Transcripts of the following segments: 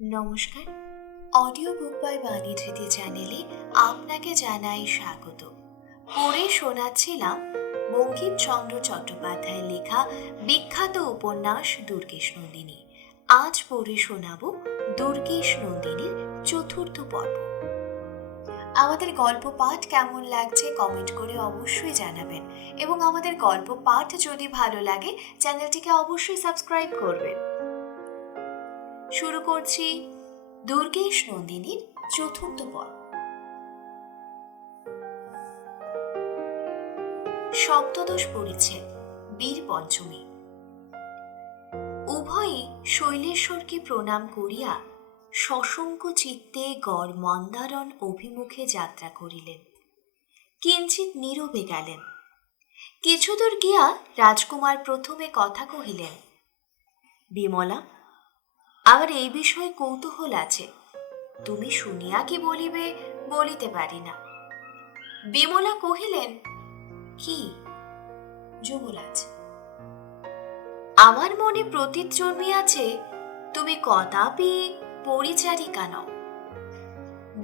নমস্কার। Audio book by বাণী ধৃতি চ্যানেলে আপনাকে জানাই স্বাগত। পড়ে শোনাচ্ছিলাম বঙ্কিমচন্দ্র চট্টোপাধ্যায়ের লেখা বিখ্যাত উপন্যাস দুর্গেশ নন্দিনী। আজ পড়ে শোনাব দুর্গেশ নন্দিনীর চতুর্থ পর্ব। আমাদের গল্প পাঠ কেমন লাগছে কমেন্ট করে অবশ্যই জানাবেন, এবং আমাদের গল্প পাঠ যদি ভালো লাগে চ্যানেলটিকে অবশ্যই সাবস্ক্রাইব করবেন। শুরু করছি দুর্গেশ নন্দিনীর চতুর্থ পর্ব। সপ্তদশ পরিচ্ছেদ, বীর পঞ্চমী। উভয়ই শৈলেশ্বরকে প্রণাম করিয়া সশঙ্ক চিত্তে গড় মন্দারণ অভিমুখে যাত্রা করিলেন। কিঞ্চিৎ নীরবে গেলেন। কিছুদূর গিয়া রাজকুমার প্রথমে কথা কহিলেন, বিমলা, আমার এই বিষয়ে কৌতূহল আছে, তুমি শুনিয়া কি বলিবে বলিতে পারি না। বিমলা কহিলেন, কি? যুবরাজ, আমার মনে প্রতীত জন্মিয়াছে তুমি কদাপি পরিচারিকা নও।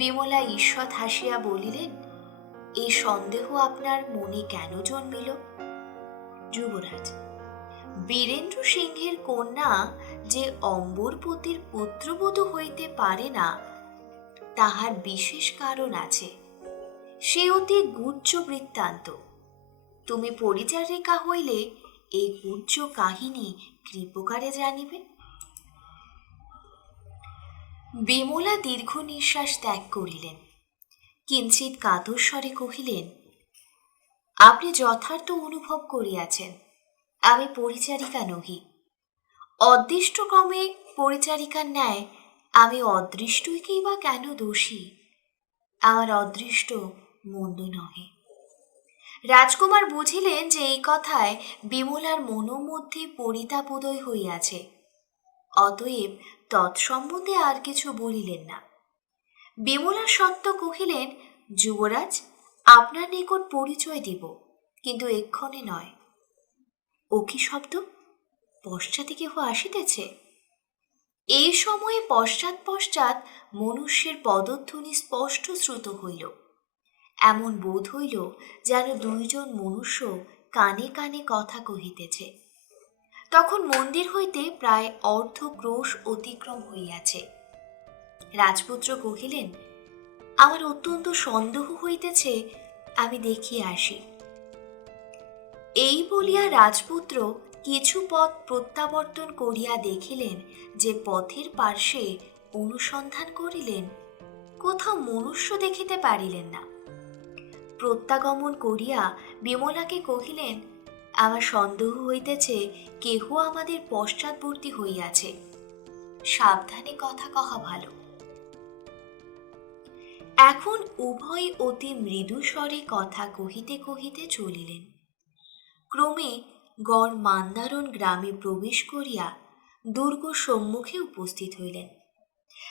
বিমলা ঈষৎ হাসিয়া বলিলেন, এই সন্দেহ আপনার মনে কেন জন্মিল? যুবরাজ, বীরেন্দ্র সিংহের কন্যা যে অম্বরপতির পুত্রবধূ হইতে পারে না, তাহার বিশেষ কারণ আছে। সে অতি গুহ্য বৃত্তান্ত। তুমি পরিচারিকা হইলে এই গুহ্য কাহিনী কি প্রকারে জানিবে? বিমলা দীর্ঘ নিঃশ্বাস ত্যাগ করিলেন। কিঞ্চিৎ কাতর স্বরে কহিলেন, আপনি যথার্থ অনুভব করিয়াছেন আমি পরিচারিকা নহি। অদৃষ্টক্রমে পরিচারিকার ন্যায় আমি অদৃষ্টকেই বা কেন দোষী? আমার অদৃষ্ট মন্দ নহে। রাজকুমার বুঝিলেন যে এই কথায় বিমলার মনোমধ্যে পরিতাপ উদয় হইয়াছে, অতএব তৎসম্বন্ধে আর কিছু বলিলেন না। বিমলা সত্য কহিলেন, যুবরাজ, আপনার নিকট পরিচয় দিব, কিন্তু এক্ষণে নয়। ও কি শব্দ? পশ্চাতে কেহ আসিতেছে। এই সময়ে পশ্চাৎ পশ্চাৎ মনুষ্যের পদধ্বনি স্পষ্ট শ্রুত হইল। এমন বোধ হইল যেন দুইজন মনুষ্য কানে কানে কথা কহিতেছে। তখন মন্দির হইতে প্রায় অর্ধ ক্রোশ অতিক্রম হইয়াছে। রাজপুত্র কহিলেন, আমার অত্যন্ত সন্দেহ হইতেছে, আমি দেখিয়া আসি। এই বলিয়া রাজপুত্র কিছু পথ প্রত্যাবর্তন করিয়া দেখিলেন যে পথের পার্শ্বে অনুসন্ধান করিলেন, কোথাও মনুষ্য দেখিতে পারিলেন না। প্রত্যাগমন করিয়া বিমলাকে কহিলেন, আমার সন্দেহ হইতেছে কেহ আমাদের পশ্চাৎবর্তী হইয়াছে, সাবধানে কথা কহা ভালো। এখন উভয় অতি মৃদু স্বরে কথা কহিতে কহিতে চলিলেন। ক্রমে গড় মান্দারণ গ্রামে প্রবেশ করিয়া দুর্গ সম্মুখে উপস্থিত হইলেন।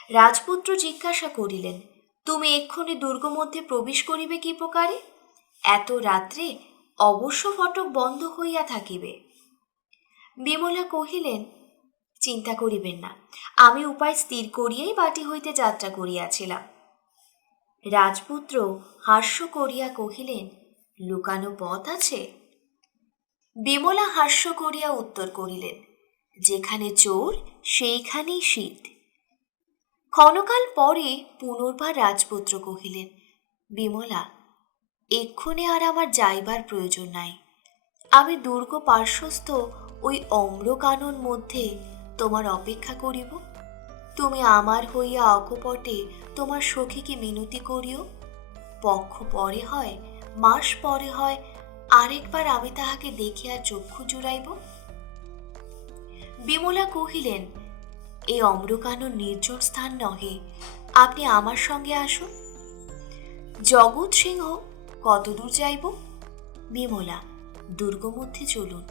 রাজপুত্র জিজ্ঞাসা করিলেন, তুমি এক্ষণে দুর্গ মধ্যে প্রবেশ করিবে কি প্রকারে? এত রাত্রে অবশ্য ফটক বন্ধ হইয়া থাকিবে। বিমলা কহিলেন, চিন্তা করিবেন না, আমি উপায় স্থির করিয়াই বাটি হইতে যাত্রা করিয়াছিলাম। রাজপুত্র হাস্য করিয়া কহিলেন, লুকানো পথ আছে? বিমলা হাস্য করিয়া উত্তর করিলেন, যেখানে চোর সেইখানেই শীত। ক্ষণকাল পরে পুনর্বার রাজপুত্র কহিলেন, বিমলা, এক্ষণে আর আমার যাইবার প্রয়োজন নাই। আমি দুর্গ পার্শ্বস্থ ওই অম্রকানন মধ্যে তোমার অপেক্ষা করিব। তুমি আমার হইয়া অকপটে তোমার সখীকে মিনতি করিও। পক্ষ পরে হয়, মাস পরে হয়, আরেকবার আমি তাহাকে দেখিয়া চক্ষু জুড়াইব। বিমলা কহিলেন, এই অম্রকানন নির্জন স্থান নহে, আপনি আমার সঙ্গে আসুন। জগৎ সিংহ, কতদূর যাইব? বিমলা, দুর্গ মধ্যে চলুন।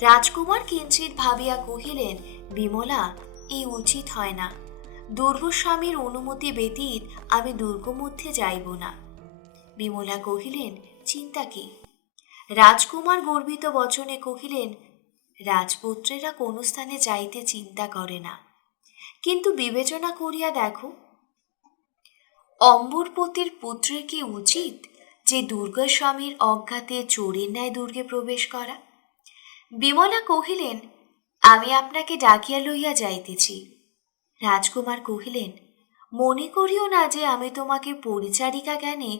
রাজকুমার কিঞ্চিৎ ভাবিয়া কহিলেন, বিমলা, এই উচিত হয় না। দুর্গস্বামীর অনুমতি ব্যতীত আমি দুর্গ মধ্যে যাইব না। বিমলা কহিলেন, চিন্তা কি? রাজকুমার গর্বিত বচনে কহিলেন, রাজপুত্রেরা কোন স্থানে যাইতে চিন্তা করে না, কিন্তু বিবেচনা করিয়া দেখো, অম্বরপতির পুত্রের কি উচিত যে দুর্গাস্বামীর অজ্ঞাতে চোরের ন্যায় দুর্গে প্রবেশ করা? বিমলা কহিলেন, আমি আপনাকে ডাকিয়া লইয়া যাইতেছি। রাজকুমার কহিলেন, মনে করিও না যে আমি তোমাকে পরিচারিকা জ্ঞানে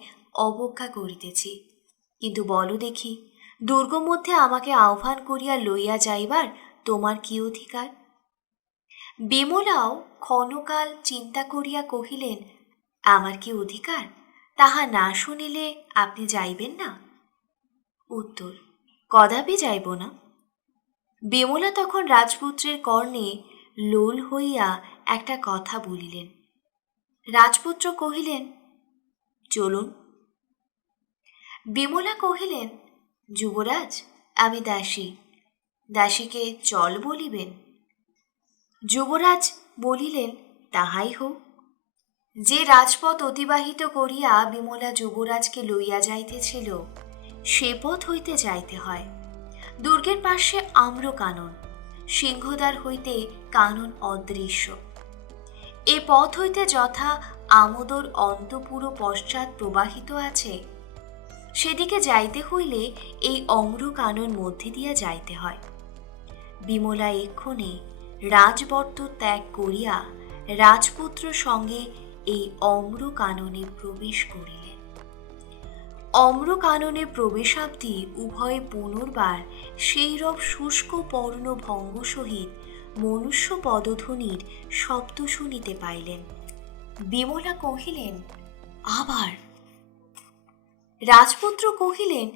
অবজ্ঞা করিতেছি, কিন্তু বলো দেখি, দুর্গ মধ্যে আমাকে আহ্বান করিয়া লইয়া যাইবার তোমার কি অধিকার? বিমলাও ক্ষণকাল চিন্তা করিয়া কহিলেন, আমার কি অধিকার, তাহা না শুনিলে আপনি যাইবেন না? উত্তর, কদাপি যাইব না। বিমলা তখন রাজপুত্রের কর্ণে লোল হইয়া একটা কথা বলিলেন। রাজপুত্র কহিলেন, চলুন। বিমলা কহিলেন, যুবরাজ, আমি দাসী, দাসীকে চল বলিবেন? যুবরাজ বলিলেন, তাহাই হোক। যে রাজপথ অতিবাহিত করিয়া বিমলা যুবরাজকে লইয়া যাইতেছিল, সে পথ হইতে যাইতে হয়। দুর্গের পাশে আম্র কানন, সিংহদ্বার হইতে কানন অদৃশ্য। এ পথ হইতে যথা আমোদর অন্তপুর পশ্চাৎ প্রবাহিত আছে, সেদিকে যাইতে হইলে এই অম্র কানন মধ্যে দিয়া যাইতে হয়। বিমলা এক্ষণে রাজবর্ত ত্যাগ করিয়া রাজপুত্র সঙ্গে এই অম্র কাননে প্রবেশ করিলেন। অম্র কাননে প্রবেশাবধি উভয়ে পুনর্বার সেইরূপ শুষ্ক পর্ণ ভঙ্গ সহিত মনুষ্য পদধ্বনির শব্দ শুনিতে পাইলেন। বিমলা কহিলেন, আবার? রাজপুত্র কহিলেন,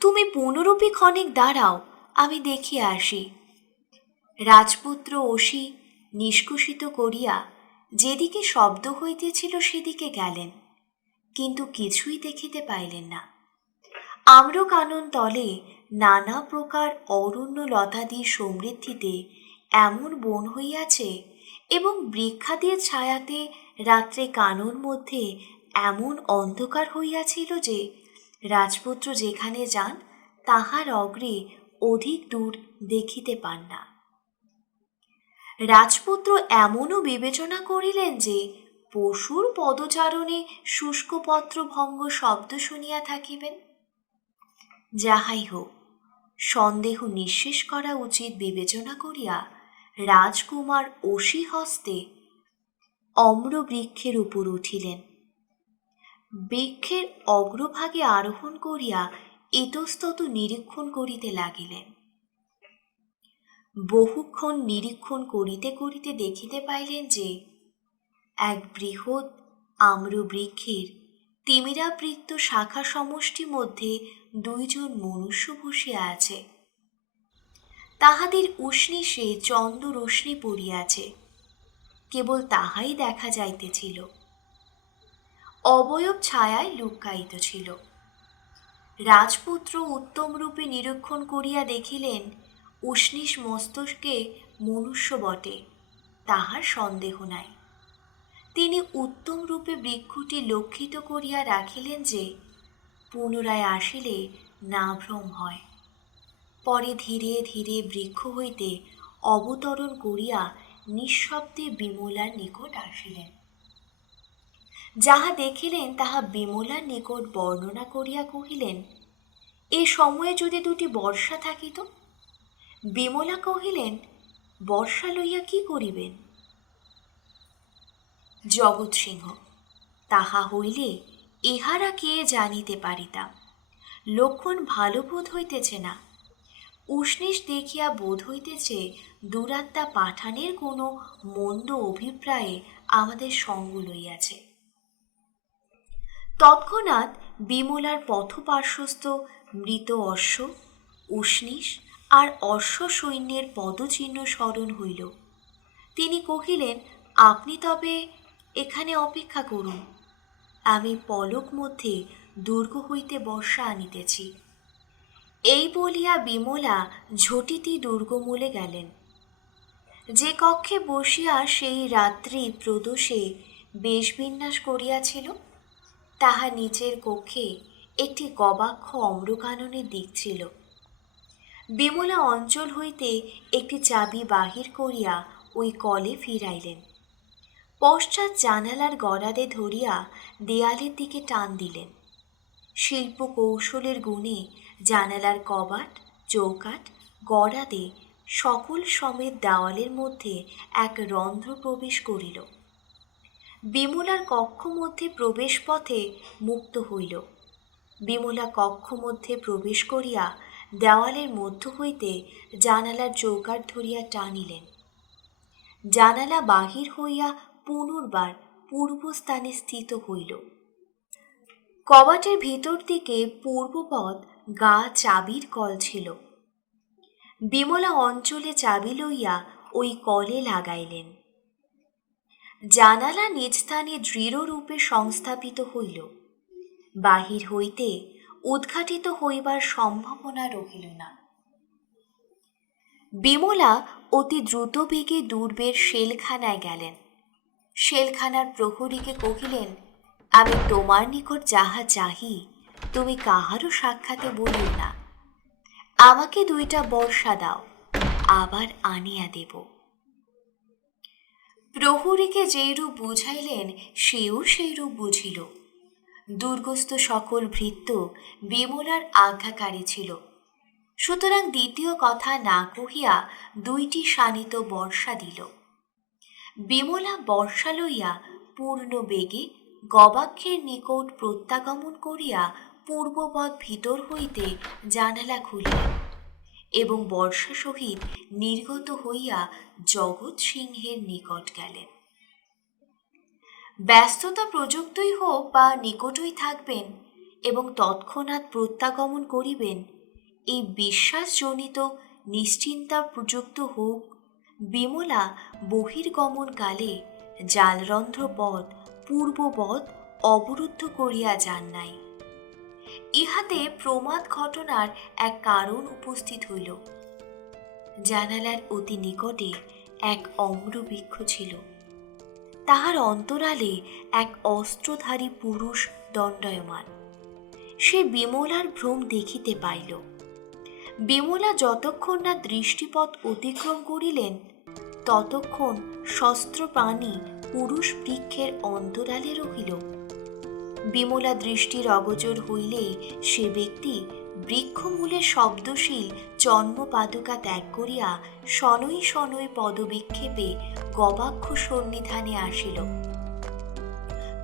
তুমি পুনরূপী ক্ষণিক দাঁড়াও, আমি দেখিয়া আসি। রাজপুত্র অসি নিষ্কুষিত করিয়া যেদিকে শব্দ হইতেছিল সেদিকে গেলেন, কিন্তু কিছুই দেখিতে পাইলেন না। আম্র কানন তলে নানা প্রকার অরণ্য লতাদির সমৃদ্ধিতে এমন বন হইয়াছে এবং বৃক্ষাদির ছায়াতে রাত্রে কানন মধ্যে এমন অন্ধকার হইয়াছিল যে রাজপুত্র যেখানে যান তাহার অগ্রে অধিক দূর দেখিতে পান না। রাজপুত্র এমনও বিবেচনা করিলেন যে পশুর পদচারণে শুষ্কপত্র ভঙ্গ শব্দ শুনিয়া থাকিবেন। যাহাই হোক, সন্দেহ নিঃশেষ করা উচিত বিবেচনা করিয়া রাজকুমার অসি হস্তে অম্র বৃক্ষের উপর উঠিলেন। বৃক্ষের অগ্রভাগে আরোহণ করিয়া ইতস্তত নিরীক্ষণ করিতে লাগিলেন। বহুক্ষণ নিরীক্ষণ করিতে করিতে দেখিতে পাইলেন যে এক বৃহৎ আম্র বৃক্ষের তিমিরাবৃত্ত শাখা সমষ্টি মধ্যে দুইজন মনুষ্য বসিয়া আছে। তাহাদের উষ্ণীষে চন্দ্র রশ্মি পড়িয়াছে, কেবল তাহাই দেখা যাইতেছিল, অবয়ব ছায়ায় লুক্কায়িত ছিল। রাজপুত্র উত্তম রূপে নিরীক্ষণ করিয়া দেখিলেন উষ্ণীষ মস্তকে মনুষ্য বটে, তাহার সন্দেহ নাই। তিনি উত্তম রূপে বৃক্ষটি লক্ষিত করিয়া রাখিলেন যে পুনরায় আসিলে না ভ্রম হয়। পরে ধীরে ধীরে বৃক্ষ হইতে অবতরণ করিয়া নিঃশব্দে বিমলার নিকট আসিলেন। যাহা দেখিলেন তাহা বিমলার নিকট বর্ণনা করিয়া কহিলেন, এ সময়ে যদি দুটি বর্ষা থাকিত? বিমলা কহিলেন, বর্ষা লইয়া কি করিবেন? জগৎ সিংহ, তাহা হইলে ইহারা কে জানিতে পারিতাম। লক্ষণ ভালো বোধ হইতেছে না। উষ্ণীষ দেখিয়া বোধ হইতেছে দুরাত্মা পাঠানের কোনো মন্দ অভিপ্রায়ে আমাদের সঙ্গ লইয়াছে। তৎক্ষণাৎ বিমলার পথপার্শ্বস্থ মৃত অশ্ব, উষ্ণীষ আর অশ্ব সৈন্যের পদচিহ্ন স্মরণ হইল। তিনি কহিলেন, আপনি তবে এখানে অপেক্ষা করুন, আমি পলক মধ্যে দুর্গ হইতে বর্ষা আনিতেছি। এই বলিয়া বিমলা ঝটিতি দুর্গমূলে গেলেন। যে কক্ষে বসিয়া সেই রাত্রি প্রদোষে বেশবিন্যাস করিয়াছিল, তাহা নিচের কক্ষে একটি গবাক্ষ অম্রকাননের দিক ছিল। বিমলা অঞ্চল হইতে একটি চাবি বাহির করিয়া ওই কলে ফিরাইলেন। পশ্চাৎ জানালার গড়াদে ধরিয়া দেয়ালের দিকে টান দিলেন। শিল্প কৌশলের গুণে জানালার কবাট, চৌকাঠ, গড়াদে সকল সমেত দেওয়ালের মধ্যে এক রন্ধ্র প্রবেশ করিল। বিমলার কক্ষ মধ্যে প্রবেশ পথে মুক্ত হইল। বিমলা কক্ষ মধ্যে প্রবেশ করিয়া দেওয়ালের মধ্য হইতে জানালার চৌকাঠ ধরিয়া টানিলেন। জানালা বাহির হইয়া পুনর্বার পূর্বস্থানে স্থিত হইল। কবাটের ভিতর দিকে পূর্বপদ গা চাবির কল ছিল। বিমলা অঞ্চলে চাবি লইয়া ওই কলে লাগাইলেন। জানালা নিজ স্থানে দৃঢ়রূপে সংস্থাপিত হইল। বাহির হইতে উদ্ঘাটিত হইবার সম্ভাবনা রহিল না। বিমলা অতি দ্রুত বেগে দূর্বের সেলখানায় গেলেন। সেলখানার প্রহরীকে কহিলেন, আমি তোমার নিকট যাহা চাহি তুমি কাহারও সাক্ষাতে বলিও না। আমাকে 2টা বর্ষা দাও, আবার আনিয়া দেব। প্রহরীকে যেইরূপ বুঝাইলেন সেও সেইরূপ বুঝিল। দুর্গস্থ সকল ভৃত্য বিমলার আজ্ঞাকারী ছিল। সুতরাং দ্বিতীয় কথা না কহিয়া 2টি শানিত বর্ষা দিল। বিমলা বর্ষা লইয়া পূর্ণ বেগে গবাক্ষের নিকট প্রত্যাগমন করিয়া পূর্বপদ ভিতর হইতে জানালা খুলিলেন এবং বর্ষা সহিত নির্গত হইয়া জগৎ সিংহের নিকট গেলেন। ব্যস্ততা প্রযুক্তই হোক বা নিকটই থাকবেন এবং তৎক্ষণাৎ প্রত্যাগমন করিবেন, এই বিশ্বাসজনিত নিশ্চিন্তা প্রযুক্ত হোক, বিমলা বহির্গমনকালে জালরন্ধ্র পথ পূর্ববৎ অবরুদ্ধ করিয়া যান নাই। ইহাতে প্রমাদ ঘটনার এক কারণ উপস্থিত হইল। জানালার অতি নিকটে এক অম্রবৃক্ষ ছিল। তাহার অন্তরালে এক অস্ত্রধারী পুরুষ দণ্ডায়মান। সে বিমলার ভ্রম দেখিতে পাইল। বিমলা যতক্ষণ না দৃষ্টিপথ অতিক্রম করিলেন ততক্ষণ শস্ত্রপাণি পুরুষ বৃক্ষের অন্তরালে রহিল। বিমলা দৃষ্টির অগোচর হইলেই সে ব্যক্তি বৃক্ষমূলে শব্দশীল জন্মপাদুকা ত্যাগ করিয়া শনৈ শনৈ পদবিক্ষেপে গবাক্ষ সন্নিধানে আসিল।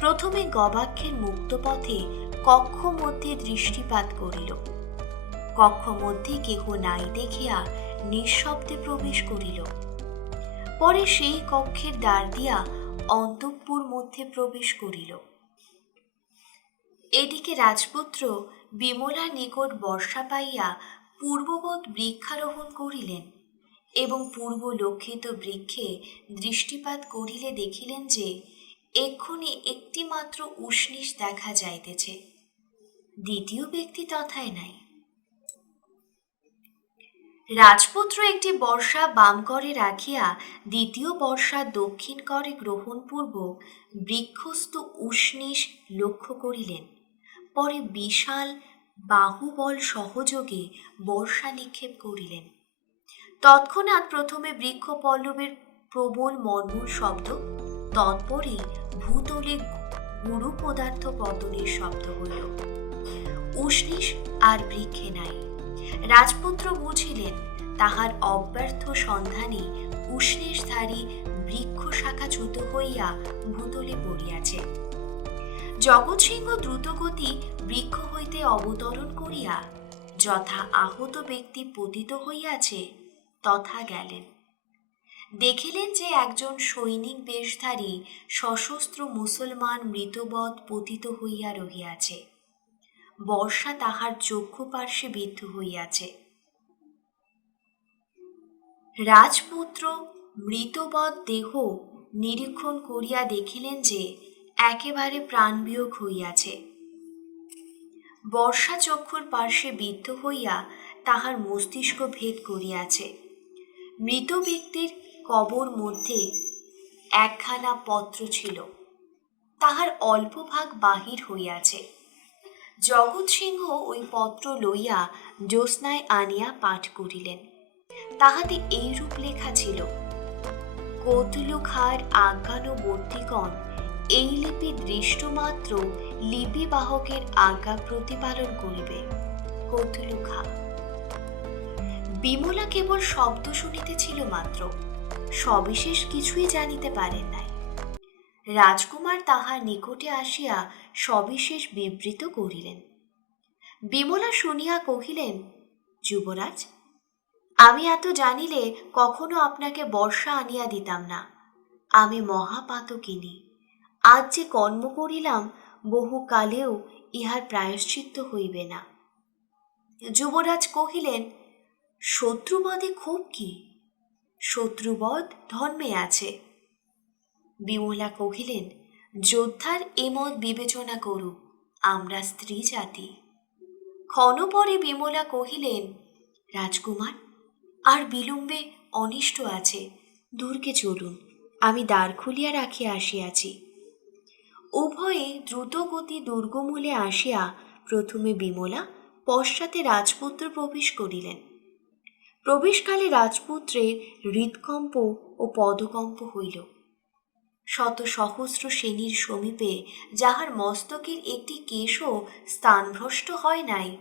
প্রথমে গবাক্ষের মুক্ত পথে কক্ষ মধ্যে দৃষ্টিপাত করিল। কক্ষ মধ্যে কেহ নাই দেখিয়া নিঃশব্দে প্রবেশ করিল। পরে সেই কক্ষের দ্বার দিয়া অন্তঃপুর মধ্যে প্রবেশ করিল। এদিকে রাজপুত্র বিমলার নিকট বর্ষা পাইয়া পূর্ববৎ বৃক্ষারোহণ করিলেন এবং পূর্ব লক্ষিত বৃক্ষে দৃষ্টিপাত করিলে দেখিলেন যে এক্ষুনি একটি মাত্র উষ্ণিস দেখা যাইতেছে, দ্বিতীয় ব্যক্তি তথায় নাই। রাজপুত্র একটি বর্ষা বাম করে রাখিয়া দ্বিতীয় বর্ষা দক্ষিণ করে গ্রহণপূর্বক বৃক্ষস্থ উষ্ণিস লক্ষ্য করিলেন। পরে বিশাল বাহুবল সহযোগে বর্ষা নিক্ষেপ করিলেন। তৎক্ষণাৎ প্রথমে বৃক্ষ পল্লবের প্রবল মর্মর শব্দ, তৎপরে ভূতলে গুরু পদার্থ পতনের শব্দ হইল। উষ্ণিস আর বৃক্ষে নাই। রাজপুত্র বুঝিলেন তাহার অব্যর্থ সন্ধানে উষ্ণিসধারী বৃক্ষ শাখাচ্যুত হইয়া ভূতলে পড়িয়াছে। জগৎসিংহ দ্রুতগতি বৃক্ষ হইতে অবতরণ করিয়া যথা আহত ব্যক্তি পতিত হইয়াছে তথা গেলেন। দেখিলেন যে একজন সৈনিক বেশধারী সশস্ত্র মুসলমান মৃতবৎ পতিত হইয়া রহিয়াছে। বর্ষা তাহার চক্ষু পার্শ্বে বিদ্ধ হইয়াছে। রাজপুত্র মৃতবৎ দেহ নিরীক্ষণ করিয়া দেখিলেন যে একেবারে প্রাণবিয়োগ হইয়াছে। বর্ষা চক্ষুর পার্শ্বে বিদ্ধ হইয়া তাহার মস্তিষ্ক ভেদ করিয়াছে। মৃত ব্যক্তির কবর মধ্যে একখানা পত্র ছিল, তাহার অল্প ভাগ বাহির হইয়াছে। জগৎসিংহ ওই পত্র লইয়া জ্যোৎস্নায় আনিয়া পাঠ করিলেন। তাহাতে এইরূপ লেখা ছিল, কৌতুলুখার আজ্ঞানুবর্তিগণ এই লিপি দৃষ্টমাত্র লিপিবাহকের আজ্ঞা প্রতিপালন করিবে। কৌতুলুখা। বিমলা কেবল শব্দ শুনিতেছিল মাত্র, সবিশেষ কিছুই জানিতে পারেন নাই। রাজকুমার তাহার নিকটে আসিয়া সবিশেষ বিবৃত করিলেন। বিমলা শুনিয়া কহিলেন, যুবরাজ, আমি এত জানিলে কখনো আপনাকে বর্ষা আনিয়া দিতাম না। আমি মহাপাতকিনী। আজ যে কর্ম করিলাম বহুকালেও ইহার প্রায়শ্চিত্ত হইবে না। যুবরাজ কহিলেন, শত্রুবধে ক্ষোভ কি? শত্রুবধ ধর্মে আছে। বিমলা কহিলেন, যোদ্ধার এ মত বিবেচনা করুক, আমরা স্ত্রী জাতি। ক্ষণ পরে বিমলা কহিলেন, রাজকুমার, আর বিলম্বে অনিষ্ট আছে, দুর্গে চলুন, আমি দ্বার খুলিয়া রাখিয়া আসিয়াছি। উভয়ে দ্রুতগতি দুর্গমূলে আসিয়া প্রথমে বিমলা, পশ্চাতে রাজপুত্র প্রবেশ করিলেন। প্রবেশকালে রাজপুত্রের হৃৎকম্প ও পদকম্প হইল। শত সহস্র সেনীর সমীপে যাহার মস্তকের একটি কেশও স্থানভ্রষ্ট হয় নাই,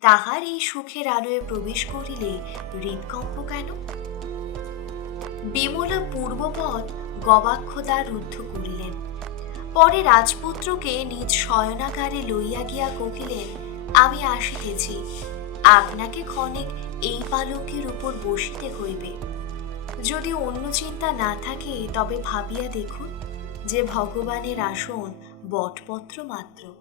তাহার এই সুখের আলোয় প্রবেশ করিলে হৃৎকম্প কেন? বিমলা পূর্বপদ গবাক্ষদ্বার রুদ্ধ করিলেন। পরে রাজপুত্রকে নিজ শয়নাগারে লইয়া গিয়া কহিলেন, আমি আসিতেছি, আপনাকে ক্ষণিক এই পালঙ্কের উপর বসিতে হইবে। যদি অন্য চিন্তা না থাকে তবে ভাবিয়া দেখুন যে ভগবানের আসন বটপত্র মাত্র।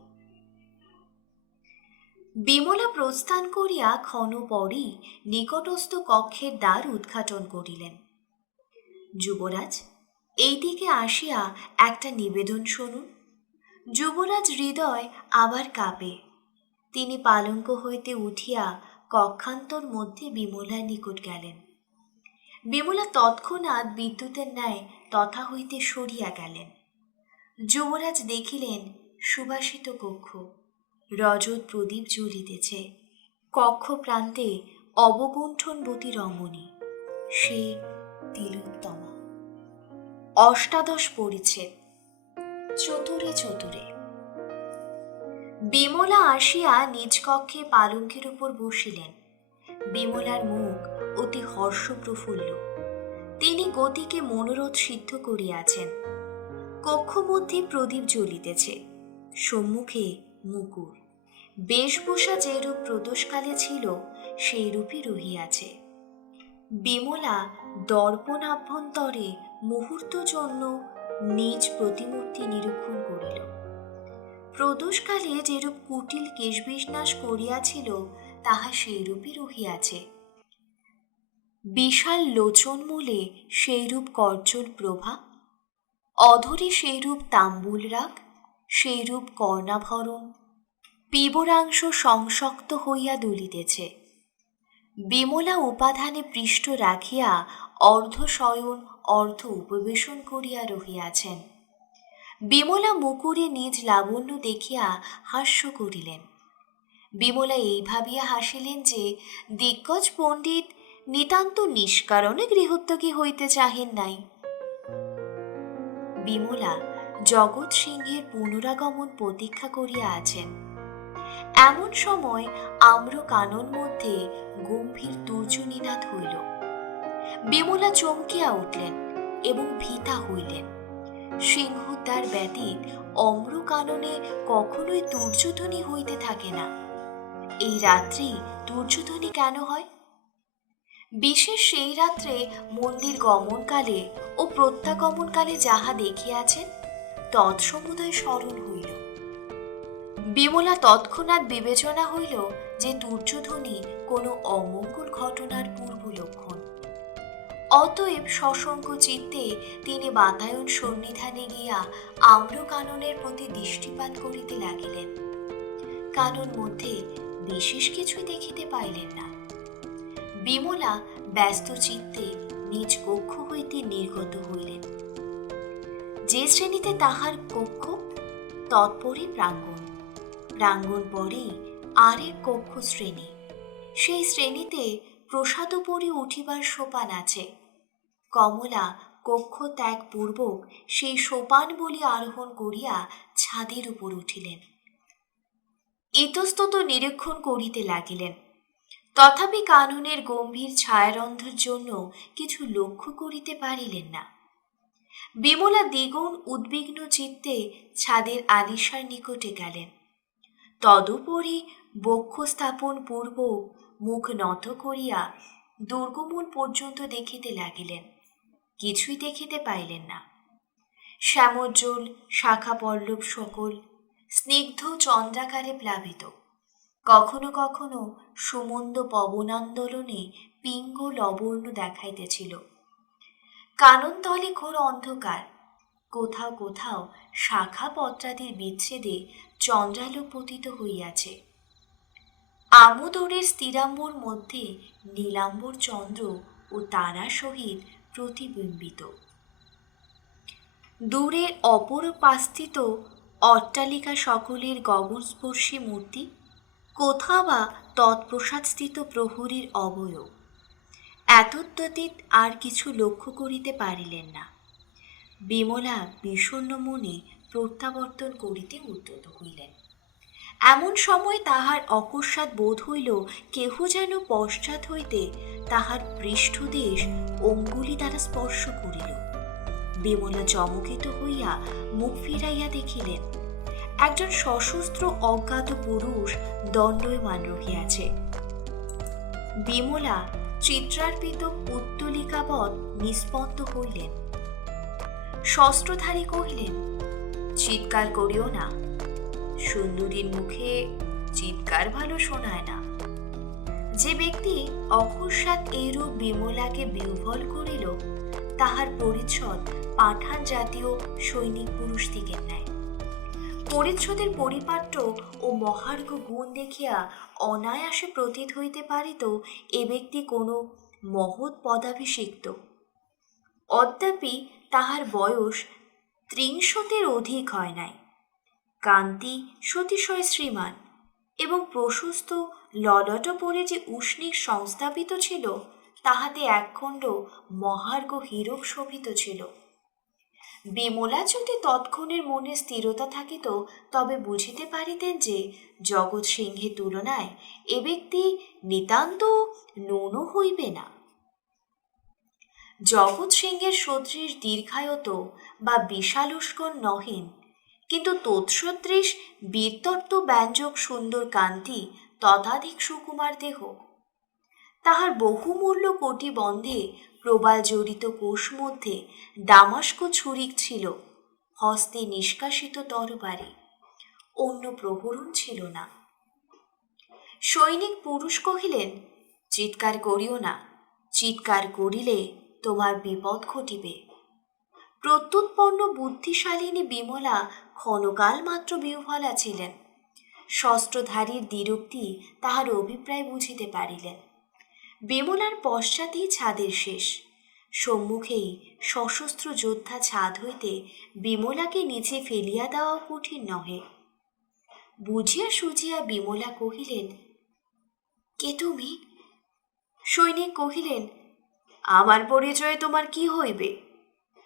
বিমলা প্রস্থান করিয়া ক্ষণ পরেই নিকটস্থ কক্ষের দ্বার উদ্ঘাটন করিলেন। যুবরাজ, এই দিকে আসিয়া একটা নিবেদন শুনুন। যুবরাজ হৃদয় আবার কাঁপে। তিনি পালঙ্ক হইতে উঠিয়া কক্ষান্তর মধ্যে বিমলার নিকট গেলেন। বিমলা তৎক্ষণাৎ বিদ্যুতের ন্যায় তথা হইতে সরিয়া গেলেন। যুবরাজ দেখিলেন সুবাসিত কক্ষ, রজত প্রদীপ জ্বলিতেছে। কক্ষ প্রান্তে অবগুণ্ঠনবতী রমণী, সে তিলোত্তমা। অষ্টাদশ পরিচ্ছেদ। চতুরে চতুরে। বিমলা আসিয়া নিজ কক্ষে পালঙ্কের উপর বসিলেন। বিমলার মুখ অতি হর্ষ প্রফুল্ল। তিনি গতিকে মনোরথ সিদ্ধ করিয়াছেন। কক্ষ মধ্যে প্রদীপ জ্বলিতেছে, সম্মুখে মুকুর। বেশভূষা যেরূপ প্রদোষকালে ছিল সেই রূপই রহিয়াছে। বিমলা দর্পণাভ্যন্তরে মুহূর্ত জন্য নিজ প্রতিমূর্তি নিরীক্ষণ করিল। প্রদোষকালে যেরূপ কুটিল কেশবিন্যাস করিয়াছিল তাহা সেইরূপই রহিয়াছে। বিশাল লোচন মূলে সেইরূপ কর্জল প্রভা, অধরে সেইরূপ তাম্বুল রাগ, সেইরূপ কর্ণাভরণ, পিবরাংশ সংশক্ত হইয়া দুলিতেছে। বিমলা উপাধানে পৃষ্ঠ রাখিয়া অর্ধ শয়ন অর্ধ উপবেশন করিয়া রহিয়াছেন। বিমলা মুকুরে নিজ লাবণ্য দেখিয়া হাস্য করিলেন। বিমলা এই ভাবিয়া হাসিলেন যে দিগ্গজ পণ্ডিত নিতান্ত নিষ্কারণে গৃহত্যাগী হইতে চাহেন নাই। বিমলা জগৎ সিংহের পুনরাগমন প্রতীক্ষা করিয়া আছেন। এমন সময় আম্র কানন মধ্যে গম্ভীর তূর্যনিনাদ হইল। বিমলা চমকিয়া উঠলেন এবং ভীতা হইলেন। সিংহদ্বার ব্যতীত অম্র কাননে কখনোই তূর্যধ্বনি হইতে থাকে না। এই রাত্রি তূর্যধ্বনি কেন হয়? বিশেষ সেই রাত্রে মন্দির গমনকালে ও প্রত্যাগমনকালে যাহা দেখিয়াছেন তৎসমুদয় স্মরণ হইল। বিমলা তৎক্ষণাৎ বিবেচনা হইল যে তূর্যধ্বনি কোনো অমঙ্গল ঘটনার পূর্ব লক্ষণ। অতএব সশঙ্ক চিত্তে তিনি বাতায়ন সন্নিধানে গিয়া আম্র কাননের প্রতি দৃষ্টিপাত করিতে লাগিলেন। কানন মধ্যে বিশেষ কিছুই দেখিতে পাইলেন না। বিমলা ব্যস্ত চিত্তে নিজ কক্ষ হইতে নির্গত হইলেন। যে শ্রেণীতে তাহার কক্ষ তৎপরে প্রাঙ্গণ, প্রাঙ্গণ পরেই আরেক কক্ষ শ্রেণী। সেই শ্রেণীতে প্রসাদোপরি উঠিবার সোপান আছে। কমলা কক্ষ ত্যাগ পূর্বক সেই সোপান বলি আরোহণ করিয়া ছাদের উপর উঠিলেন। ইতস্তত নিরীক্ষণ করিতে লাগিলেন, তথাপি কাননের গম্ভীর ছায়ারন্ধ্রের জন্য কিছু লক্ষ্য করিতে পারিলেন না। বিমলা দ্বিগুণ উদ্বিগ্ন চিত্তে ছাদের আলিশার নিকটে গেলেন। তদুপরি বক্ষ স্থাপন পূর্বক মুখ নত করিয়া দুর্গমূল পর্যন্ত দেখিতে লাগিলেন। কিছুই দেখিতে পাইলেন না। শ্যামোজ্জ্বল শাখা পল্লব সকল স্নিগ্ধ চন্দ্রাকারে প্লাবিত। কখনো কখনো সুমন্দ পবনান্দোলনে পিঙ্গ লবর্ণ দেখাইতেছিল। কাননতলে ঘোর অন্ধকার, কোথাও কোথাও শাখা পত্রাদির বিচ্ছেদে চন্দ্রালোক পতিত হইয়াছে। আমোদরের স্থিরাম্বর মধ্যে নীলাম্বর চন্দ্র ও তারা সহিত প্রতিবিম্বিত। দূরে অপরপাস্থিত অট্টালিকা সকলের গগনস্পর্শী মূর্তি, কোথাও বা তৎপ্রসাদস্থিত প্রহরীর অবয়ব। এতদ্ব্যতীত আর কিছু লক্ষ্য করিতে পারিলেন না। বিমলা বিষণ্ণ মনে প্রত্যাবর্তন করিতে উদ্যত হইলেন। এমন সময় তাহার অকস্মাৎ বোধ হইল কেহ যেন পশ্চাৎ হইতে তাহার পৃষ্ঠদেশ অঙ্গুলি দ্বারা স্পর্শ করিল। বিমলা চমকিত হইয়া মুখ ফিরাইয়া দেখিলেন একজন সশস্ত্র অজ্ঞাত পুরুষ দণ্ডায়মান রহিয়াছে। বিমলা চিত্রার্পিত পুত্তলিকাবৎ নিস্পন্দ হইলেন। শস্ত্রধারী কহিলেন, চিৎকার করিও না, সুন্দরীর মুখে চিৎকার ভালো শোনায় না। যে ব্যক্তি অকস্মাৎ এইরূপ বিমলাকে বিহ্বল করিল, তাহার পরিচ্ছদ পাঠান জাতীয় সৈনিক পুরুষদিগের ন্যায়। পরিচ্ছদের পরিপাট্য ও মহার্ঘ গুণ দেখিয়া অনায়াসে প্রতীত হইতে পারিত এ ব্যক্তি কোনো মহৎ পদাভিষিক্ত। অদ্যাপি তাহার বয়স ৩০-এর অধিক হয় নাই। কান্তি সতিশয় শ্রীমান এবং প্রশস্ত ললট পরে যে উষ্ণিক সংস্থাপিত ছিল, তাহাতে একখণ্ড মহার্ঘ হীরক শোভিত ছিল। বিমলা যদি তৎক্ষণের মনে স্থিরতা থাকিত, তবে বুঝিতে পারিতেন যে জগৎ সিংহের তুলনায় এ ব্যক্তি নিতান্ত ন্যূন হইবে না। জগৎ সিংহের সদৃশ দীর্ঘায়ত বা বিশালস্কর নহেন, কিন্তু তৎসদৃশ বীরতত্ত্ব ব্যঞ্জক সুন্দর কান্তি, ততাধিক সুকুমার দেহ। তাহার বহুমূল্য কটিবন্ধে প্রবাল জড়িত কোষ মধ্যে দামাস্ক ছুরি ছিল, হস্তে নিষ্কাশিত তরবারি, অন্য প্রহরণ ছিল না। সৈনিক পুরুষ কহিলেন, চিৎকার করিও না, চিৎকার করিলে তোমার বিপদ ঘটিবে। প্রত্যুৎপন্ন বুদ্ধিশালিনী বিমলা ক্ষণকাল মাত্র বিহ্বলা ছিলেন। শস্ত্রধারীর দ্বিরুক্তি তাহার অভিপ্রায় বুঝিতে পারিলেন। বিমলার পশ্চাতেই ছাদের শেষ। সম্মুখেই সশস্ত্র যোদ্ধা ছাদ হইতে বিমলাকে নিচে ফেলিয়া দেওয়া কঠিন নহে। বুঝিয়া সুঝিয়া বিমলা কহিলেন, কে তুমি? সৈনিক কহিলেন, আমার পরিচয় তোমার কি হইবে?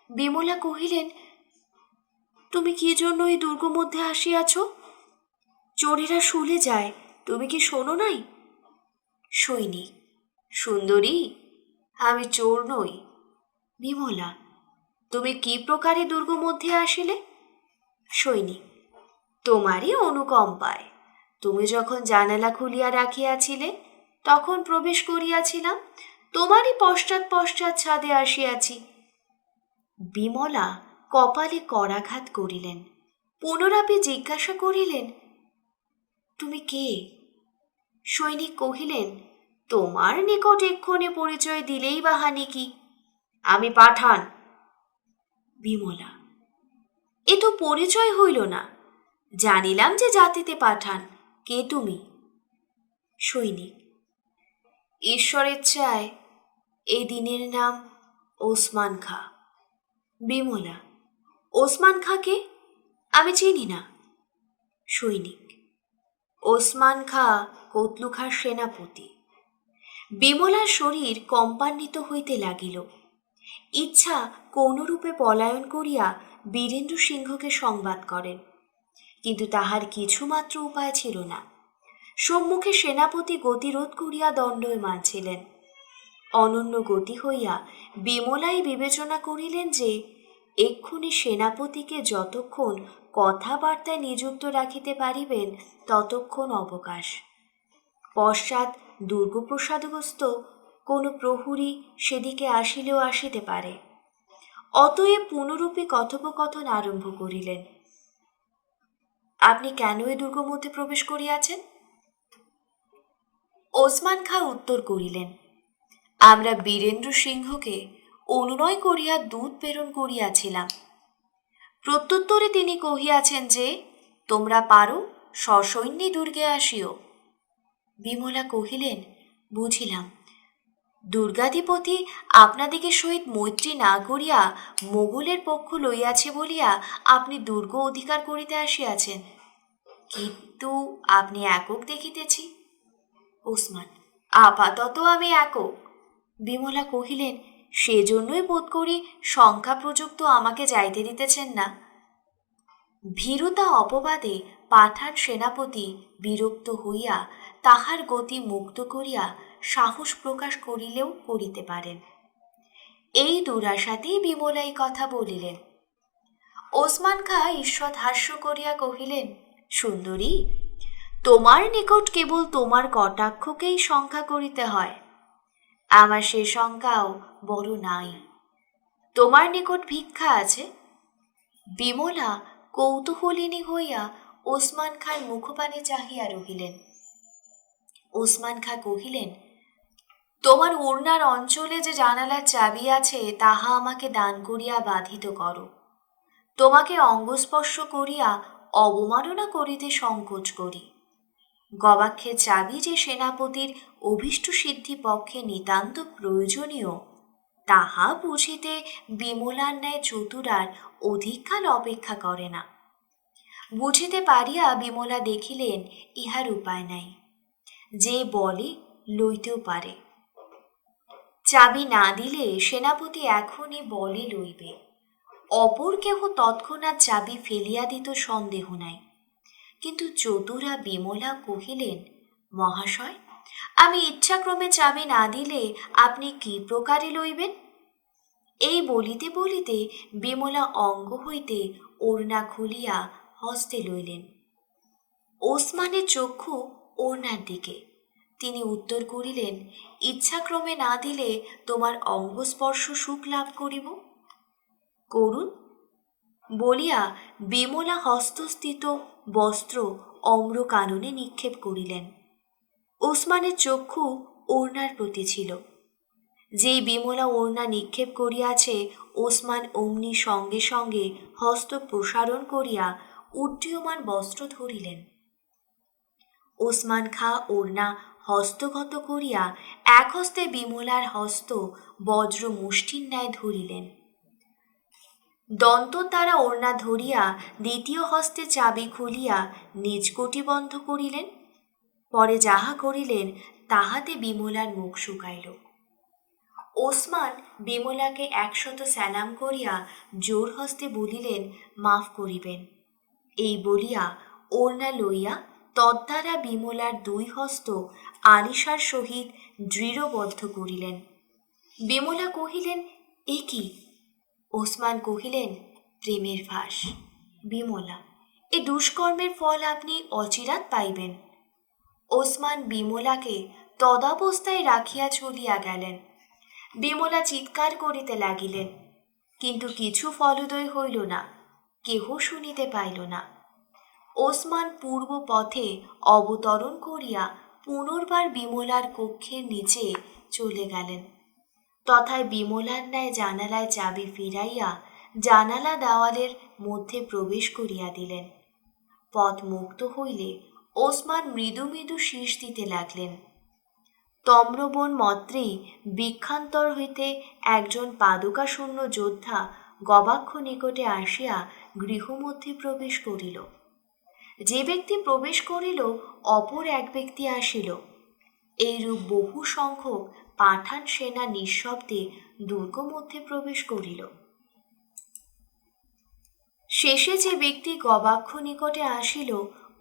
বিমলা কহিলেন, তুমি কি জন্য এই দুর্গ মধ্যে আসিয়াছ? চোরেরা শুলে যায়, তুমি কি শোনো নাই? সৈনিক, সুন্দরী, আমি চোর নই। বিমলা, তুমি কি প্রকারে দুর্গ মধ্যে আসিলে? সৈনিক, তোমারই অনুকম্পায়। তুমি যখন জানালা খুলিয়া রাখিয়াছিলে, তখন প্রবেশ করিয়াছিলাম, তোমারই পশ্চাৎ পশ্চাৎ ছাদে আসিয়াছি। বিমলা কপালে করাঘাত করিলেন। পুনরাপি জিজ্ঞাসা করিলেন, তুমি কে? সৈনিক কহিলেন, তোমার নিকট এক্ষণে পরিচয় দিলেই বা হানি কি? আমি পাঠান। বিমলা, এ তো পরিচয় হইল না। জানিলাম যে জাতিতে পাঠান, কে তুমি? সৈনিক, ঈশ্বরেচ্ছায় এই দিনের নাম ওসমান খাঁ। বিমলা, ওসমান খাঁ কে? আমি চিনি না। সৈনিক, ওসমান খাঁ কতলু খাঁর সেনাপতি। বিমলার শরীর কম্পান্বিত হইতে লাগিল। ইচ্ছা কোনরূপে পলায়ন করিয়া বীরেন্দ্র সিংহকে সংবাদ করেন, কিন্তু তাহার কিছুমাত্র উপায় ছিল না। সম্মুখে সেনাপতি গতিরোধ করিয়া দণ্ডায়মান ছিলেন। অনন্য গতি হইয়া বিমলাই বিবেচনা করিলেন যে এক্ষুনি সেনাপতিকে যতক্ষণ কথাবার্তায় নিযুক্ত রাখিতে পারিবেন ততক্ষণ অবকাশ। পশ্চাৎ দুর্গপ্রসাদগ্রস্ত কোনো প্রহরী সেদিকে আসিলেও আসিতে পারে। অতএব পুনরূপী কথোপকথন আরম্ভ করিলেন। আপনি কেন এই দুর্গ মধ্যে প্রবেশ করিয়াছেন? ওসমান খাঁ উত্তর করিলেন, আমরা বীরেন্দ্র সিংহকে অনুনয় করিয়া দূত প্রেরণ করিয়াছিলাম। প্রত্যুত্তরে তিনি কহিয়াছেন যে তোমরা পারো, সসৈন্যে দুর্গে আসিও। বিমলা কহিলেন, বুঝিলাম। দুর্গাধিপতি আপনাদিকে সহিত মৈত্রী না করিয়া মোগলের পক্ষ লইয়াছে বলিয়া আপনি দুর্গ অধিকার করিতে আসিয়াছেন, কিন্তু আপনি একক দেখিতেছি। ওসমান, আপাতত আমি একক। বিমলা কহিলেন, সেজন্যই বোধ করি সংখ্যা প্রযুক্ত আমাকে যাইতে দিতেছেন না। ভীরুতা অপবাদে পাঠান সেনাপতি বিরক্ত হইয়া তাহার গতি মুক্ত করিয়া সাহস প্রকাশ করিলেও করিতে পারেন। এই দুরাশাতেই বিমলা এই কথা বলিলেন। ওসমান খাঁ ঈষৎ হাস্য করিয়া কহিলেন, সুন্দরী, তোমার নিকট কেবল তোমার কটাক্ষকেই সংখ্যা করিতে হয়, আমার সে সংখ্যাও বড় নাই। তোমার নিকট ভিক্ষা আছে? বিমলা কৌতূহলিনী হইয়া ওসমান খাঁর মুখপানে চাহিয়া রহিলেন। ওসমান খাঁ কহিলেন, তোমার ওড়নার অঞ্চলে যে জানালার চাবি আছে তাহা আমাকে দান করিয়া বাধিত করো। তোমাকে অঙ্গস্পর্শ করিয়া অবমাননা করিতে সংকোচ করি। গবাক্ষের চাবি যে সেনাপতির অভীষ্ট সিদ্ধি পক্ষে নিতান্ত প্রয়োজনীয় তাহা বুঝিতে বিমলার ন্যায় চতুরার অধিককাল অপেক্ষা করে না। বুঝিতে পারিয়া বিমলা দেখিলেন ইহার উপায় নাই, যে বলে লইতেও পারে। চাবি না দিলে সেনাপতি এখনই বলে লইবে, অপর কেহ তৎক্ষণাৎ চাবি ফেলিয়া দিত সন্দেহ নাই। কিন্তু চতুরা বিমলা কহিলেন, মহাশয়, আমি ইচ্ছাক্রমে চাবি না দিলে আপনি কি প্রকারে লইবেন? এই বলিতে বলিতে বিমলা অঙ্গ হইতে ওড়না খুলিয়া হস্তে লইলেন। ওসমানের চক্ষু ওড়নার দিকে। তিনি উত্তর করিলেন, ইচ্ছাক্রমে না দিলে তোমার অঙ্গস্পর্শ সুখ লাভ করিব। করুন বলিয়া বিমলা হস্তস্থিত বস্ত্র অম্র কাননে নিক্ষেপ করিলেন। ওসমানের চক্ষু ওড়নার প্রতি ছিল। যেই বিমলা ওড়না নিক্ষেপ করিয়াছে, ওসমান অমনি সঙ্গে সঙ্গে হস্ত প্রসারণ করিয়া উড্ডীয়মান বস্ত্র ধরিলেন। ওসমান খাঁ ওড়না হস্তগত করিয়া এক হস্তে বিমলার হস্ত বজ্র মুষ্টির ন্যায় ধরিলেন। দন্ত দ্বারা ওড়না ধরিয়া দ্বিতীয় হস্তে চাবি খুলিয়া নিজ কটিবন্ধ করিলেন। পরে যাহা করিলেন তাহাতে বিমলার মুখ শুকাইল। ওসমান বিমলাকে 100 সালাম করিয়া জোর হস্তে বলিলেন, মাফ করিবেন। এই বলিয়া ওড়না লইয়া তদ্বারা বিমলার 2 হস্ত আলিশার সহিত দৃঢ়বদ্ধ করিলেন। বিমলা কহিলেন, এ কি? ওসমান কহিলেন, প্রেমের ফাঁস। বিমলা, এ দুষ্কর্মের ফল আপনি অচিরাৎ পাইবেন। ওসমান বিমলাকে তদাবস্থায় রাখিয়া চলিয়া গেলেন। বিমলা চিৎকার করিতে লাগিলেন, কিন্তু কিছু ফলোদয় হইল না, কেহ শুনিতে পাইল না। ওসমান পূর্ব পথে অবতরণ করিয়া পুনর্বার বিমলার কক্ষের নিচে চলে গেলেন। তথায় বিমলার ন্যায় জানালায় চাবি ফিরাইয়া জানালা দেওয়ালের মধ্যে প্রবেশ করিয়া দিলেন। পথ মুক্ত হইলে ওসমান মৃদু মৃদু শীষ দিতে লাগলেন। তম্রবন মত্রেই বৃক্ষান্তর হইতে একজন পাদুকাশূন্য যোদ্ধা গবাক্ষ নিকটে আসিয়া গৃহমধ্যে প্রবেশ করিল। যে ব্যক্তি প্রবেশ করিল অপর এক ব্যক্তি আসিল। এইরূপ বহু সংখ্যক পাঠান সেনা নিঃশব্দে দুর্গ মধ্যে প্রবেশ করিল। শেষে যে ব্যক্তি গবাক্ষ নিকটে আসিল,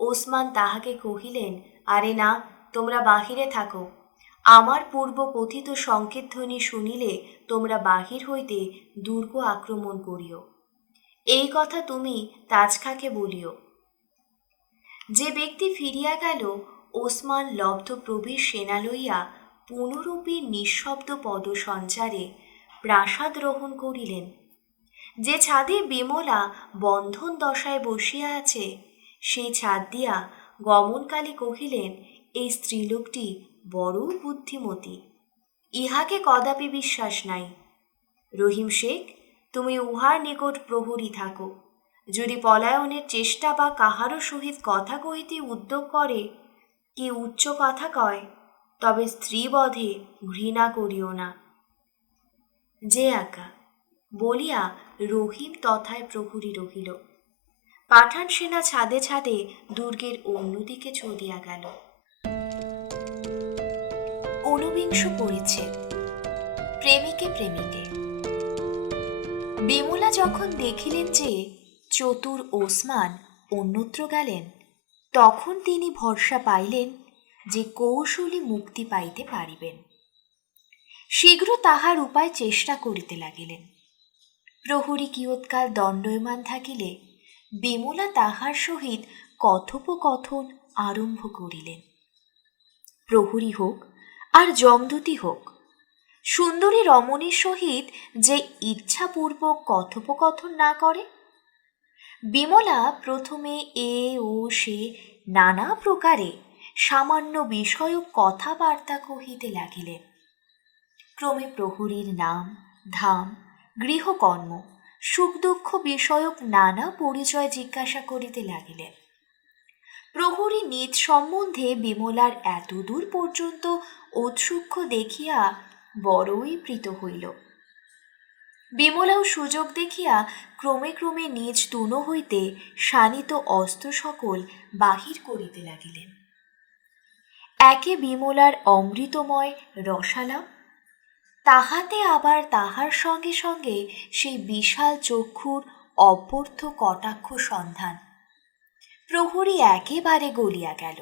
ওসমান তাহাকে কহিলেন, আরে না, তোমরা বাহিরে থাকো। আমার পূর্ব কথিত সংকেতধ্বনি শুনিলে তোমরা বাহির হইতে দুর্গ আক্রমণ করিও। এই কথা তুমি তাজখাকে বলিও। যে ব্যক্তি ফিরিয়া গেল, ওসমান লব্ধ প্রবীর সেনা লইয়া পুনরূপী নিঃশব্দ পদসঞ্চারে প্রাসাদরোহণ করিলেন। যে ছাদে বিমলা বন্ধন দশায় বসিয়া আছে, সেই ছাদ দিয়া গমনকালে কহিলেন, এই স্ত্রীলোকটি বড় বুদ্ধিমতী, ইহাকে কদাপি বিশ্বাস নাই। রহিম শেখ, তুমি উহার নিকট প্রহরী থাকো। যদি পলায়নের চেষ্টা বা কাহারও সহিত কথা কহিতে উদ্যোগ করে, কি উচ্চ কথা কয়, তবে স্ত্রীবধে ঘৃণা করিও না। যে আজ্ঞা বলিয়া রহিম তথায় প্রহরী রহিল। পাঠান সেনা ছাদে ছাদে দুর্গের অন্যদিকে চলিয়া গেল। ঊনবিংশ পরিচ্ছেদ। প্রেমিকে প্রেমিকে। বিমলা যখন দেখিলেন যে চতুর ওসমান অন্যত্র গেলেন, তখন তিনি ভরসা পাইলেন যে কৌশলী মুক্তি পাইতে পারিবেন। শীঘ্র তাহার উপায় চেষ্টা করিতে লাগিলেন। প্রহরী কিয়ৎকাল দণ্ডয়মান থাকিলে বিমলা তাহার সহিত কথোপকথন আরম্ভ করিলেন। প্রহরী হোক আর যমদূতী হোক, সুন্দরী রমণীর সহিত যে ইচ্ছাপূর্বক কথোপকথন না করে। বিমলা প্রথমে এ ও সে নানা প্রকারে সামান্য বিষয়ক কথাবার্তা কহিতে লাগিলেন। ক্রমে প্রহরীর নাম, ধাম, গৃহকর্ম, সুখ দুঃখ বিষয়ক নানা পরিচয় জিজ্ঞাসা করিতে লাগিলেন। প্রহরী নিজ সম্বন্ধে বিমলার এতদূর পর্যন্ত ঔৎসুক্য দেখিয়া বড়ই প্রীত হইল। বিমলাও সুযোগ দেখিয়া ক্রমে ক্রমে নিজ তুন হইতে শানিত অস্ত্র সকল বাহির করিতে লাগিলেন। একে বিমলার অমৃতময় রসালাপ, তাহাতে আবার তাহার সঙ্গে সঙ্গে সেই বিশাল চক্ষুর অভ্যর্থ কটাক্ষ সন্ধান। প্রহরী একেবারে গলিয়া গেল।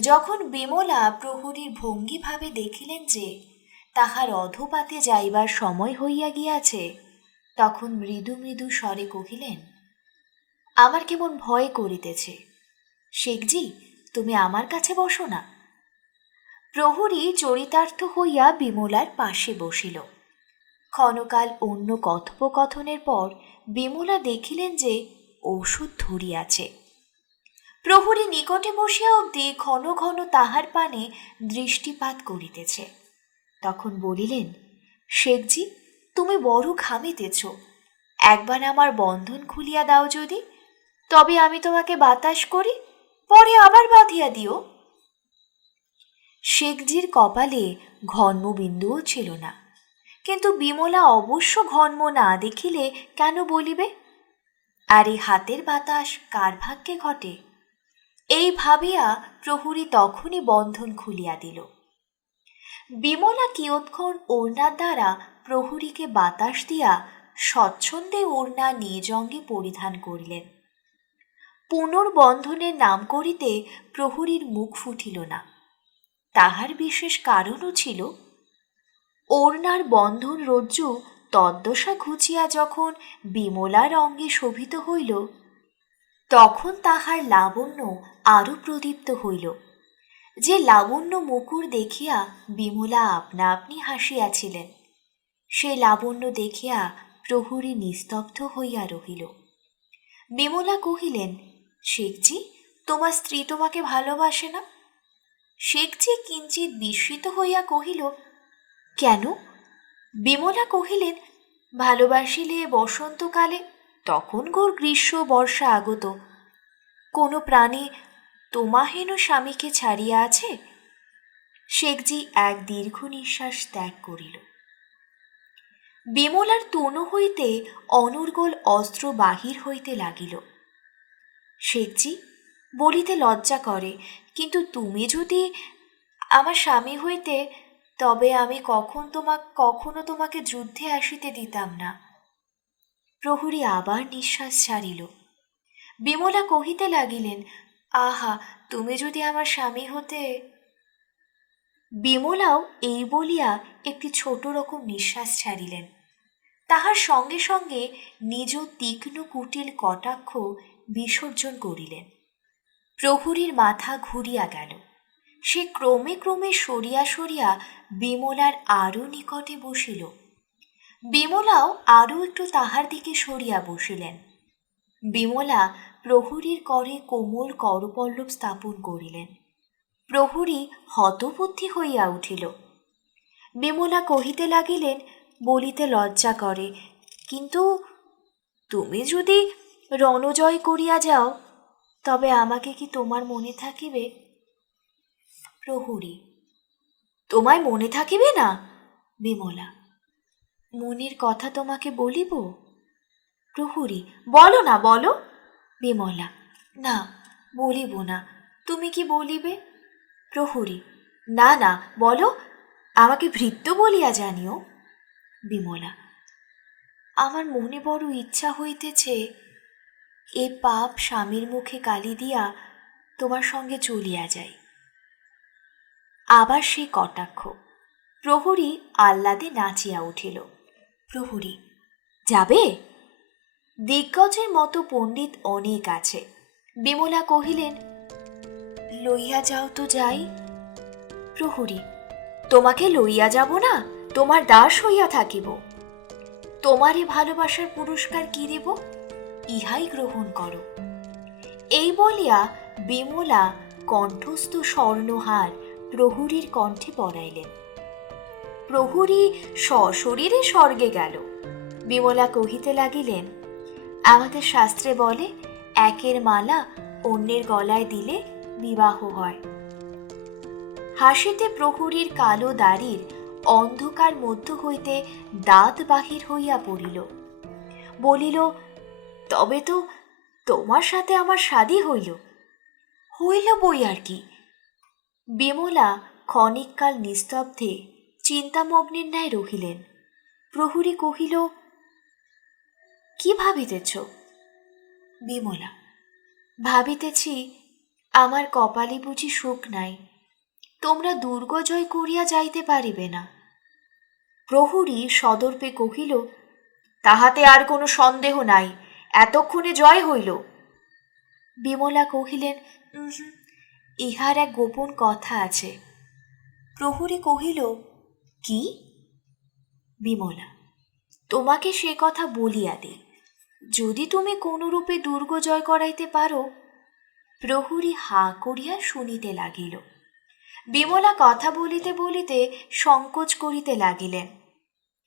যখন বিমলা প্রহরীর ভঙ্গিভাবে দেখিলেন যে তাহার অধপাতে যাইবার সময় হইয়া গিয়াছে, তখন মৃদু মৃদু স্বরে কহিলেন, আমার কেমন ভয় করিতেছে, শেখজি, তুমি আমার কাছে বসো না। প্রহরী চরিতার্থ হইয়া বিমলার পাশে বসিল। ক্ষণকাল অন্য কথোপকথনের পর বিমলা দেখিলেন যে ঔষধ ধরিয়াছে। প্রহরী নিকটে বসিয়া অবধি ঘন ঘন তাহার পানে দৃষ্টিপাত করিতেছে। তখন বলিলেন, শেখজি, তুমি বড় ঘামিতেছ, একবার আমার বন্ধন খুলিয়া দাও যদি, তবে আমি তোমাকে বাতাস করি, পরে আবার বাঁধিয়া দিও। শেখজির কপালে ঘন্মবিন্দুও ছিল না, কিন্তু বিমলা অবশ্য ঘন্ম না দেখিলে কেন বলিবে? আর এই হাতের বাতাস কার ভাগ্যে ঘটে? এই ভাবিয়া প্রহরী তখনই বন্ধন খুলিয়া দিল। বিমলা কিয়ৎক্ষণ ওড়নার দ্বারা প্রহরীকে বাতাস দিয়া স্বচ্ছন্দে ওড়না নিজ অঙ্গে পরিধান করিলেন। পুনর্বন্ধনের নাম করিতে প্রহরীর মুখ ফুটিল না। তাহার বিশেষ কারণও ছিল। ওড়নার বন্ধন রজ্জু তদ্দশা ঘুচিয়া যখন বিমলার অঙ্গে শোভিত হইল, তখন তাহার লাবণ্য আরও প্রদীপ্ত হইল। যে লাবণ্য মুকুর দেখিয়া বিমলা আপনা আপনি হাসিয়াছিলেন, সে লাবণ্য দেখিয়া প্রহরী নিস্তব্ধ হইয়া রহিল। বিমলা কহিলেন, শেখজি, তোমার স্ত্রী তোমাকে ভালোবাসে না? শেখজি কিঞ্চিৎ বিস্মিত হইয়া কহিল, কেন? বিমলা কহিলেন, ভালোবাসিলে বসন্তকালে, তখন ঘোর গ্রীষ্ম বর্ষা আগত, কোনো প্রাণী তোমাহেন স্বামীকে ছাড়িয়া আছে? শেখজি এক দীর্ঘ নিঃশ্বাস ত্যাগ করিল। বিমলার তনু হইতে অনর্গল অস্ত্র বাহির হইতে লাগিল। শেখজি, বলিতে লজ্জা করে, কিন্তু তুমি যদি আমার স্বামী হইতে, তবে আমি কখনো তোমাকে যুদ্ধে আসিতে দিতাম না। প্রহরী আবার নিঃশ্বাস ছাড়িল। বিমলা কহিতে লাগিলেন, আহা, তুমি যদি আমার স্বামী হতে। বিমলাও এই বলিয়া একটি ছোট রকম নিঃশ্বাস ছাড়িলেন। তাহার সঙ্গে সঙ্গে নিজ তীক্ষ্ণ কুটিল কটাক্ষ বিসর্জন করিলেন। প্রহরীর মাথা ঘুরিয়া গেল। সে ক্রমে ক্রমে সরিয়া সরিয়া বিমলার আরও নিকটে বসিল। বিমলাও আরও একটু তাহার দিকে সরিয়া বসিলেন। বিমলা প্রহরীর করে কোমল করপল্লব স্থাপন করিলেন। প্রহরী হতবুদ্ধি হইয়া উঠিল। বিমলা কহিতে লাগিলেন, বলিতে লজ্জা করে, কিন্তু তুমি যদি রণজয় করিয়া যাও, তবে আমাকে কি তোমার মনে থাকিবে? প্রহরী, তোমায় মনে থাকিবে না? বিমলা, মনের কথা তোমাকে বলিব। প্রহরী, বলো না, বলো। বিমলা, না, বলিব না। তুমি কি বলিবে? প্রহরী, না না, বলো, আমাকে ভৃত্য বলিয়া জানিও। বিমলা, আমার মনে বড় ইচ্ছা হইতেছে এ পাপ স্বামীর মুখে গালি দিয়া তোমার সঙ্গে চলিয়া যাই। আবার সেই কটাক্ষ। প্রহরী আহ্লাদে নাচিয়া উঠিল। প্রহরী, যাবে? দিগ্গজের মতো পণ্ডিত অনেক আছে। বিমলা কহিলেন, লইয়া যাও তো যাই। প্রহরী, তোমাকে লইয়া যাব না, তোমার দাস হইয়া থাকিব। তোমারে ভালোবাসার পুরস্কার কি দেব, ইহাই গ্রহণ করো। এই বলিয়া বিমলা কণ্ঠস্থ স্বর্ণহার প্রহরীর কণ্ঠে পরাইলেন। প্রহরী সশরীরে স্বর্গে গেল। বিমলা কহিতে লাগিলেন, আমাদের শাস্ত্রে বলে, একের মালা অন্যের গলায় দিলে বিবাহ হয়। হাসিতে প্রহরীর কালো দাড়ির অন্ধকার মধ্য হইতে দাঁত বাহির হইয়া পড়িল। বলিল, তবে তো তোমার সাথে আমার শাদী হইল। হইল বই আর কি। বিমলা ক্ষণিককাল নিস্তব্ধে চিন্তামগ্নের ন্যায় রহিলেন। প্রহরী কহিল, কি ভাবিতেছ? বিমলা, ভাবিতেছি আমার কপালে বুঝি সুখ নাই, তোমরা দুর্গ জয় করিয়া যাইতে পারিবে না। প্রহরী সদর্পে কহিল, তাহাতে আর কোনো সন্দেহ নাই, এতক্ষণে জয় হইল। বিমলা কহিলেন, ইহার এক গোপন কথা আছে। প্রহরী কহিল, কি? বিমলা, তোমাকে সে কথা বলিয়া দিই, যদি তুমি কোনরূপে দুর্গ জয় করাইতে পারো। প্রহরী হা করিয়া শুনিতে লাগিল। বিমলা কথা বলিতে বলিতে সংকোচ করিতে লাগিলেন।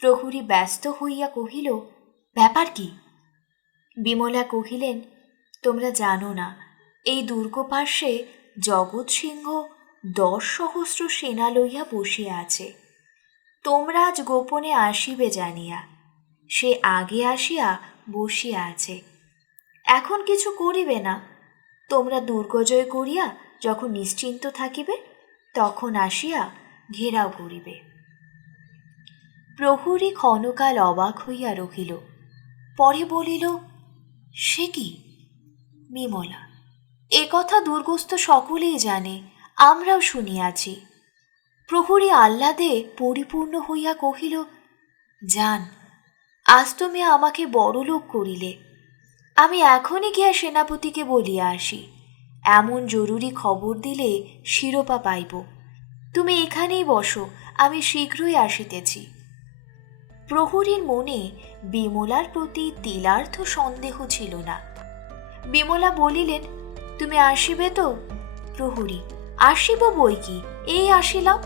প্রহরী ব্যস্ত হইয়া কহিল, ব্যাপার কি? বিমলা কহিলেন, তোমরা জানো না, এই দুর্গ পার্শ্বে জগৎ সিংহ 10 সহস্র সেনা লইয়া বসিয়া আছে। তোমরা আজ গোপনে আসিবে জানিয়া সে আগে আসিয়া বসিয়া আছে। এখন কিছু করিবে না, তোমরা দুর্গজয় করিয়া যখন নিশ্চিন্ত থাকিবে, তখন আসিয়া ঘেরাও করিবে। প্রহরী ক্ষণকাল অবাক হইয়া রহিল, পরে বলিল, সে কি? বিমলা, এ কথা দুর্গস্থ সকলেই জানে, আমরাও শুনিয়াছি। প্রহরী আহ্লাদে পরিপূর্ণ হইয়া কহিল, জান, আজ তুমি আমাকে বড়লোক করিলে। আমি এখনই গিয়া সেনাপতিকে বলিয়া আসি, এমন জরুরি খবর দিলে শিরোপা পাইব। তুমি এখানেই বসো, আমি শীঘ্রই আসিতেছি। প্রহরীর মনে বিমলার প্রতি তিলার্ধ সন্দেহ ছিল না। বিমলা বলিলেন, তুমি আসিবে তো? প্রহরী, আসিব বই কি, এই আসিলাম।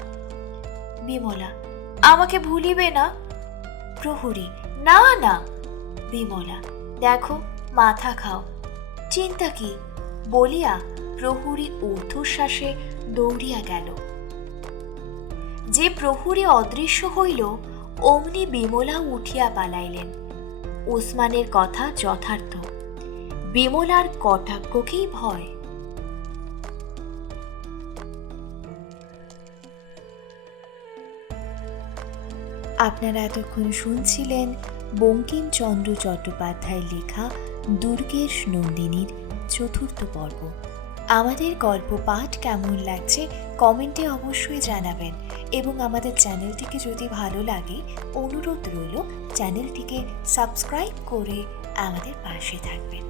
বিমলা, আমাকে ভুলিবে না? প্রহরী, না না। বিমলা, দেখো, মাথা খাও, চিন্তা কি? বলিয়া প্রহরী ঊর্ধ্বশ্বাসে দৌড়িয়া গেল। যে প্রহরী অদৃশ্য হইল, অমনি বিমলা উঠিয়া পালাইলেন। ওসমানের কথা যথার্থ, বিমলার কটাক্ষকেই ভয়। আপনারা এতক্ষণ শুনছিলেন বঙ্কিমচন্দ্র চট্টোপাধ্যায়ের লেখা দুর্গেশ নন্দিনীর 4র্থ পর্ব। আমাদের গল্প পাঠ কেমন লাগছে কমেন্টে অবশ্যই জানাবেন, এবং আমাদের চ্যানেলটিকে যদি ভালো লাগে অনুরোধ রইল চ্যানেলটিকে সাবস্ক্রাইব করে আমাদের পাশে থাকবেন।